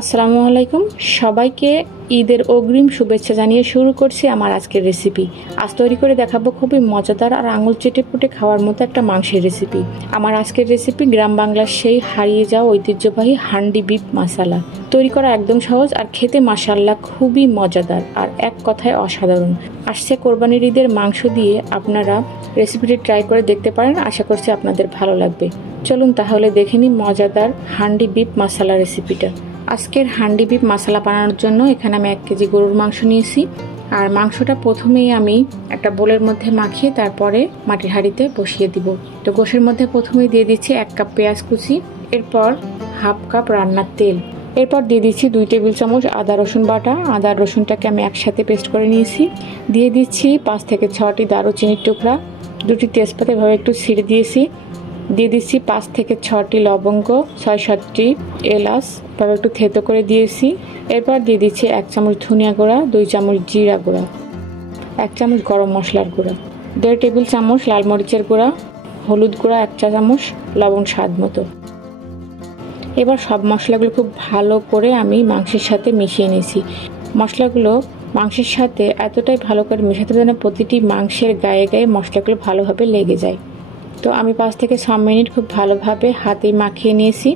আসসালামু আলাইকুম সবাইকে ঈদের অগ্রিম শুভেচ্ছা জানিয়ে শুরু করছি আমার আজকের রেসিপি। আজ তৈরি করে দেখাবো খুবই মজাদার আর আঙুল চেটেপুটে খাওয়ার মতো একটা মাংসের রেসিপি। আমার আজকের রেসিপি গ্রাম বাংলার সেই হারিয়ে যাওয়া ঐতিহ্যবাহী হান্ডি বিফ মশলা। তৈরি করা একদম সহজ আর খেতে মাশাআল্লাহ খুবই মজাদার আর এক কথায় অসাধারণ। আসছে কোরবানির ঈদের মাংস দিয়ে আপনারা রেসিপিটি ট্রাই করে দেখতে পারেন, আশা করছি আপনাদের ভালো লাগবে। চলুন তাহলে দেখে নিই মজাদার হান্ডি বিফ মশলা রেসিপিটা। আজকের হান্ডি বিফ মশলা বানানোর জন্য এখানে আমি 1 কেজি গরুর মাংস নিয়েছি। আর মাংসটা প্রথমেই আমি একটা বোলের মধ্যে মাখিয়ে তারপরে মাটির হাঁড়িতে বসিয়ে দিব। তো গোশের মধ্যে প্রথমেই দিয়ে দিচ্ছি 1 কাপ পেঁয়াজ কুচি, এরপর হাফ কাপ রান্নার তেল, এরপর দিয়ে দিচ্ছি 2 টেবিল চামচ আদা রসুন বাটা। আদা রসুনটাকে আমি একসাথে পেস্ট করে নিয়েছি। দিয়ে দিচ্ছি 5 থেকে 6টি দারুচিনির টুকরা, 2টি তেজপাতা এভাবে একটু ছিঁড়ে দিয়েছি। দিয়ে দিচ্ছি 5 থেকে 6টি লবঙ্গ, 6-7টি এলাচ এভাবে একটু থেতো করে দিয়েছি। এরপর দিয়ে দিচ্ছি 1 চামচ ধনিয়া গুঁড়া, 2 চামচ জিরা গুঁড়া, 1 চামচ গরম মশলার গুঁড়া, 1.5 টেবিল চামচ লাল মরিচের গুঁড়া, হলুদ গুঁড়া 1 চা চামচ, লবণ স্বাদ মতো। এবার সব মশলাগুলো খুব ভালো করে আমি মাংসের সাথে মিশিয়ে নিয়েছি। মশলাগুলো মাংসের সাথে এতটাই ভালো করে মেশাতে যেন প্রতিটি মাংসের গায়ে গায়ে মশলাগুলো ভালোভাবে লেগে যায়। তো আমি 5 থেকে 6 মিনিট খুব ভালোভাবে হাতে মাখিয়ে নিয়েছি।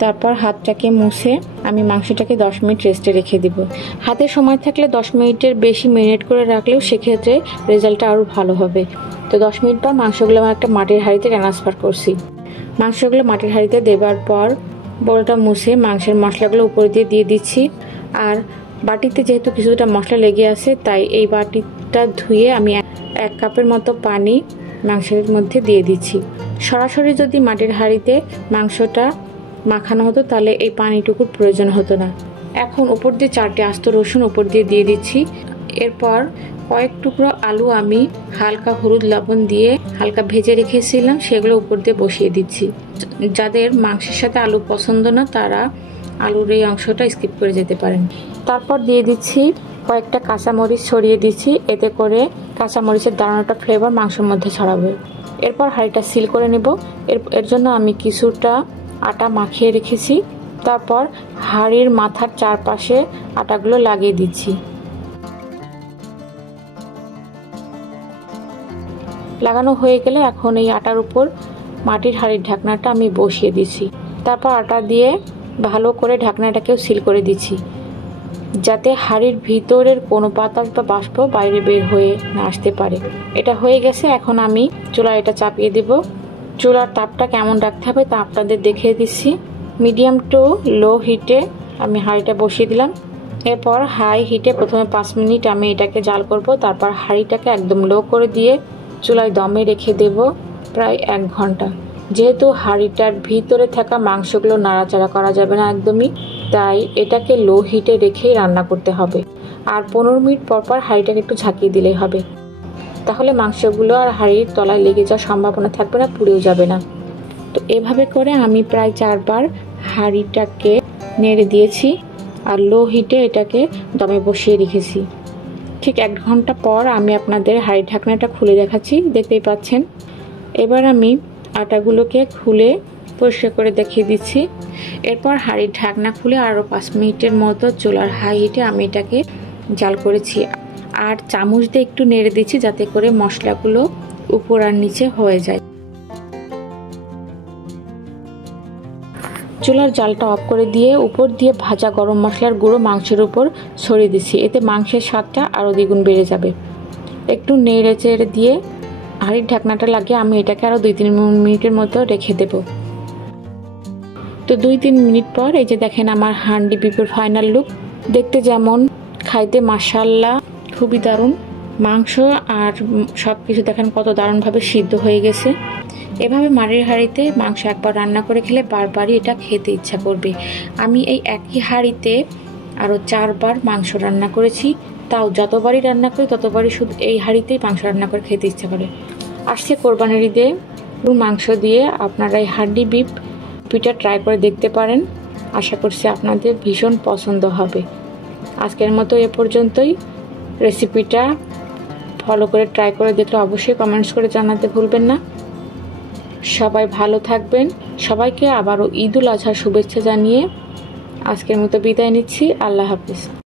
তারপর হাতটাকে মুছে আমি মাংসটাকে 10 মিনিট রেস্টে রেখে দিব। হাতে সময় থাকলে 10 মিনিটের বেশি মেরিনেট করে রাখলেও সেক্ষেত্রে রেজাল্টটা আরও ভালো হবে। তো 10 মিনিট পর মাংসগুলো আমি একটা মাটির হাঁড়িতে ট্রান্সফার করছি। মাংসগুলো মাটির হাঁড়িতে দেবার পর বোলটা মুছে মাংসের মশলাগুলো উপর দিয়ে দিচ্ছি। আর বাটিতে যেহেতু কিছুটা মশলা লেগে আছে, তাই এই বাটিটা ধুয়ে আমি 1 কাপের মতো পানি মাংসের মধ্যে দিয়ে দিচ্ছি। সরাসরি যদি মাটির হাঁড়িতে মাংসটা মাখানো হতো তাহলে এই পানিটুকুর প্রয়োজন হতো না। এখন উপর দিয়ে 4টি আস্ত রসুন উপর দিয়ে দিচ্ছি। এরপর কয়েক টুকরো আলু আমি হালকা হলুদ লবণ দিয়ে হালকা ভেজে রেখেছিলাম, সেগুলো উপর দিয়ে বসিয়ে দিচ্ছি। যাদের মাংসের সাথে আলু পছন্দ না তারা আলুর এই অংশটা স্কিপ করে যেতে পারেন। তারপর দিয়ে দিচ্ছি কয়েকটা কাঁচামরিচ ছড়িয়ে দিচ্ছি, এতে করে কাঁচামরিচের দানাটা ফ্লেভার মাংসের মধ্যে ছড়াবে। এরপর হাঁড়িটা সিল করে নেব। এর জন্য আমি কিছুটা আটা মাখিয়ে রেখেছি। তারপর হাঁড়ির মাথার চারপাশে আটাগুলো লাগিয়ে দিচ্ছি। লাগানো হয়ে গেলে এখন এই আটার উপর মাটির হাঁড়ির ঢাকনাটা আমি বসিয়ে দিচ্ছি। তারপর আটা দিয়ে ভালো করে ঢাকনাটাকেও সিল করে দিচ্ছি, যাতে হাঁড়ির ভিতরের কোনো বাতাস বা বাষ্প বাইরে বের হয়ে না আসতে পারে। এটা হয়ে গেছে। এখন আমি চুলায় এটা চাপিয়ে দেব। চুলার তাপটা কেমন রাখতে হবে তা আপনাদের দেখিয়ে দিচ্ছি। মিডিয়াম টু লো হিটে আমি হাঁড়িটা বসিয়ে দিলাম। এরপর হাই হিটে প্রথমে 5 মিনিট আমি এটাকে জাল করব। তারপর হাঁড়িটাকে একদম লো করে দিয়ে চুলায় দমে রেখে দেব প্রায় 1 ঘন্টা। যেহেতু হাঁড়িটার ভিতরে থাকা মাংসগুলো নাড়াচাড়া করা যাবে না একদমই, তাই এটাকে লো হিটে রেখেই রান্না করতে হবে। আর 15 মিনিট পর হাঁড়িটাকে একটু ঝাঁকিয়ে দিলেই হবে। তাহলে মাংসগুলো আর হাঁড়ির তলায় লেগে যাওয়ার সম্ভাবনা থাকবে না, পুড়েও যাবে না। তো এভাবে করে আমি প্রায় 4 বার হাঁড়িটাকে নেড়ে দিয়েছি আর লো হিটে এটাকে দমে বসিয়ে রেখেছি। ঠিক 1 ঘন্টা পর আমি আপনাদের হাঁড়ির ঢাকনাটা খুলে দেখাচ্ছি, দেখতেই পাচ্ছেন। এবার আমি আটাগুলোকে খুলে পরিষ্কার করে দেখিয়ে দিচ্ছি। এরপর হাঁড়ির ঢাকনা খুলে আরও 5 মিনিটের মতো চুলার হাই হিটে আমি এটাকে জাল করেছি। আর চামচ দিয়ে একটু নেড়ে দিচ্ছি যাতে করে মশলাগুলো উপর আর নিচে হয়ে যায়। চুলার জালটা অফ করে দিয়ে উপর দিয়ে ভাজা গরম মশলার গুঁড়ো মাংসের উপর ছড়িয়ে দিচ্ছি, এতে মাংসের স্বাদটা আরও দ্বিগুণ বেড়ে যাবে। একটু নেড়ে চেড়ে দিয়ে হাঁড়ির ঢাকনাটা লাগিয়ে আমি এটাকে আরও 2-3 মিনিটের মতো রেখে দেব। তো 2-3 মিনিট পর এই যে দেখেন আমার হান্ডি বিফের ফাইনাল লুক। দেখতে যেমন, খাইতে মাশাআল্লাহ খুবই দারুণ। মাংস আর সব কিছু দেখেন কত দারুণভাবে সিদ্ধ হয়ে গেছে। এভাবে মাটির হাঁড়িতে মাংস একবার রান্না করে খেলে বারবারই এটা খেতে ইচ্ছা করবে। আমি এই একই হাঁড়িতে আরও 4 বার মাংস রান্না করেছি, তাও যতবারই রান্না করি ততবারই শুধু এই হাঁড়িতেই মাংস রান্না করে খেতে ইচ্ছা করে। আসছে কোরবানির ঈদে মাংস দিয়ে আপনারা এই হান্ডি বিফ পিঠা ট্রাই করে দেখতে পারেন, আশা করছি আপনাদের ভীষণ পছন্দ হবে। আজকের মতো এ পর্যন্তই। রেসিপিটা ফলো করে ট্রাই করে দেখলে অবশ্যই কমেন্টস করে জানাতে ভুলবেন না। সবাই ভালো থাকবেন। সবাইকে আবারও ঈদুল আজহার শুভেচ্ছা জানিয়ে আজকের মতো বিদায় নিচ্ছি। আল্লাহ হাফিজ।